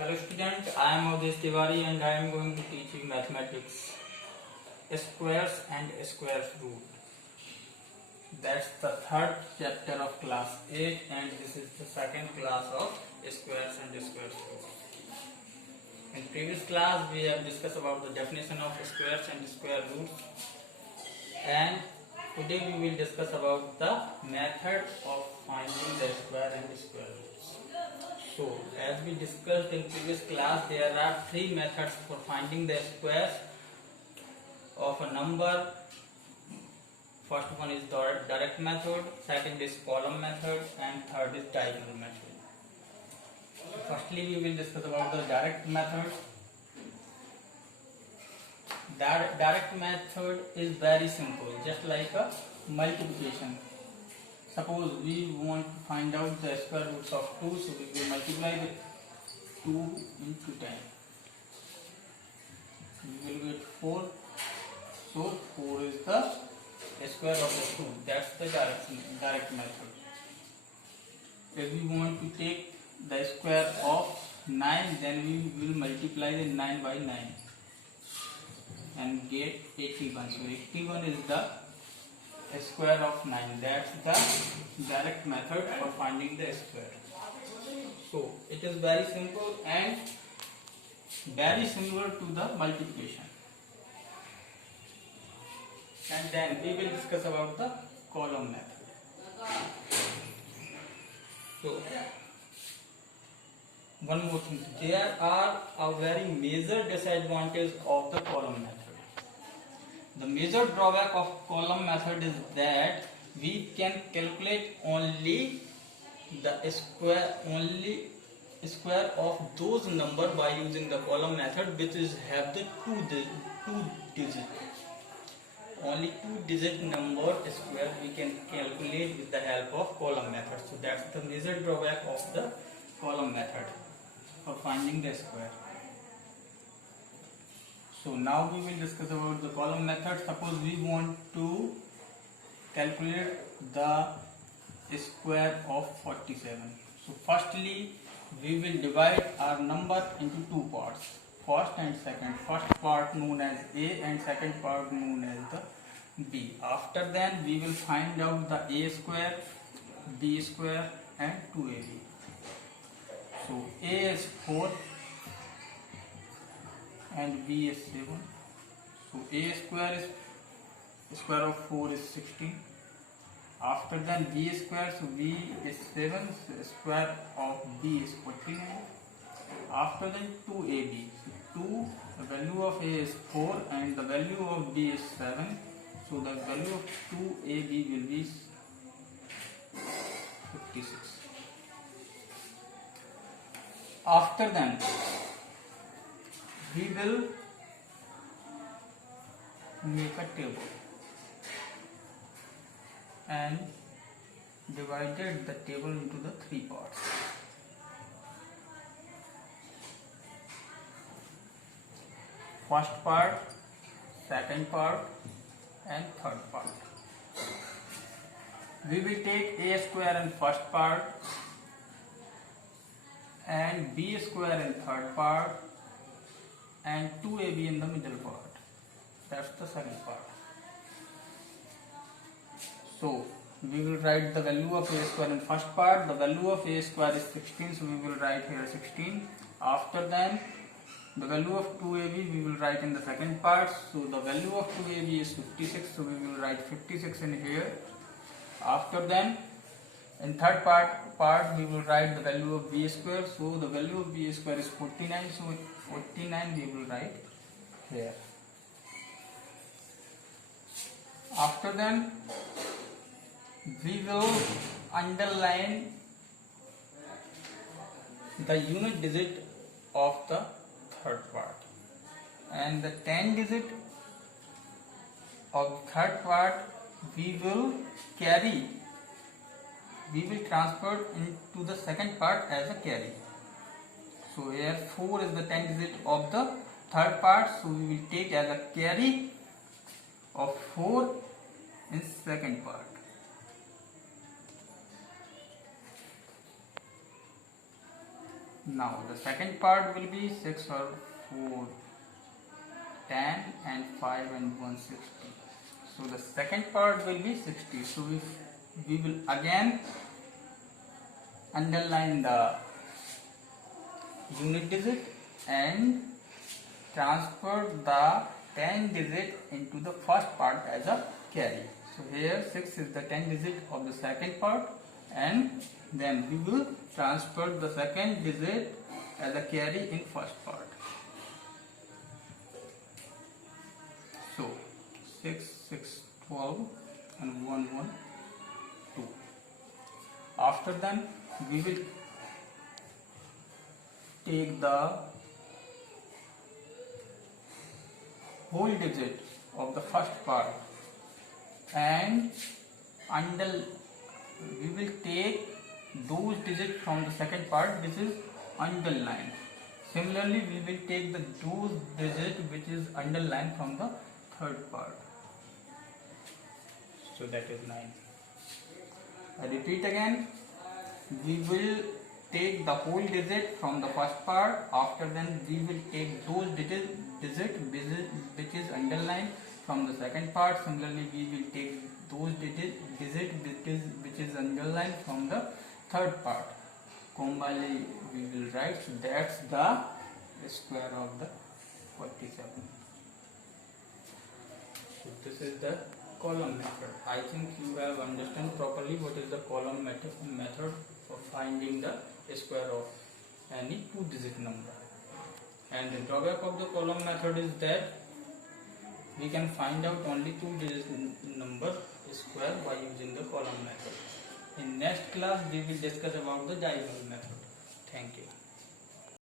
Hello student, I am Avdesh Tiwari and I am going to teach you mathematics, squares and square root. That's the third chapter of class 8 and this is the second class of squares and square root. In previous class we have discussed about the definition of squares and square roots, and today we will discuss about the method of finding the square and square roots. So, as we discussed in previous class, there are three methods for finding the squares of a number. First one is direct method, second is column method, and third is diagonal method. Firstly, we will discuss about the direct method. Direct method is very simple, just like a multiplication. Suppose we want to find out the square roots of 2, so we will multiply with 2 into 10. We will get 4. So 4 is the square of the 2. That's the direct method. If we want to take the square of 9, then we will multiply the 9 by 9 and get 81. So 81 is the square of 9. That's the direct method for finding the square. So it is very simple and very similar to the multiplication. And then we will discuss about the column method. So one more thing, there are a very major disadvantage of the column method. The major drawback of column method is that we can calculate only the square of those number by using the column method which is have the two digit. Only 2-digit number square we can calculate with the help of column method. So that's the major drawback of the column method for finding the square. So now we will discuss about the column method. Suppose we want to calculate the square of 47. So firstly we will divide our number into two parts, first and second. First part known as A and second part known as the B. After then we will find out the A square, B square and 2AB. So A is 4 and B is 7. So A square is square of 4 is 16. After then B square, so B is 7, so square of B is 49. After then 2AB. So 2, the value of A is 4 and the value of B is 7. So the value of 2AB will be 56. After then we will make a table and divided the table into the three parts. First part, second part and third part. We will take A square in first part and B square in third part and 2AB in the middle part. That's the second part. So we will write the value of A square in first part. The value of A square is 16, so we will write here 16. After then the value of 2AB we will write in the second part. So the value of 2AB is 56, so we will write 56 in here. After then in third part we will write the value of B square. So the value of B square is 49, so 49 we will write here. After then we will underline the unit digit of the third part, and the 10 digit of the third part we will transfer into the second part as a carry. So here 4 is the 10 digit of the third part, so we will take as a carry of 4 in second part. Now the second part will be 6 or 4, 10 and 5 and 1, 60. So the second part will be 60. So if we will again underline the unit digit and transfer the 10 digit into the first part as a carry. So here 6 is the 10 digit of the second part, and then we will transfer the second digit as a carry in first part. So 6, 6, 12 and 1, 1, 2. After then we will take the whole digit of the first part and we will take those digits from the second part which is underlined. Similarly, we will take those digit which is underlined from the third part. So that is 9. I repeat again, we will take the whole digit from the first part. After then we will take those digit which is underlined from the second part. Similarly, we will take those digit which is underlined from the third part. Combinedly we will write, so that's the square of the 47. So this is the column method. I think you have understood properly what is the column method for finding the square of any 2-digit number. And the drawback of the column method is that we can find out only 2-digit number square by using the column method. In next class we will discuss about the diagonal method. Thank you.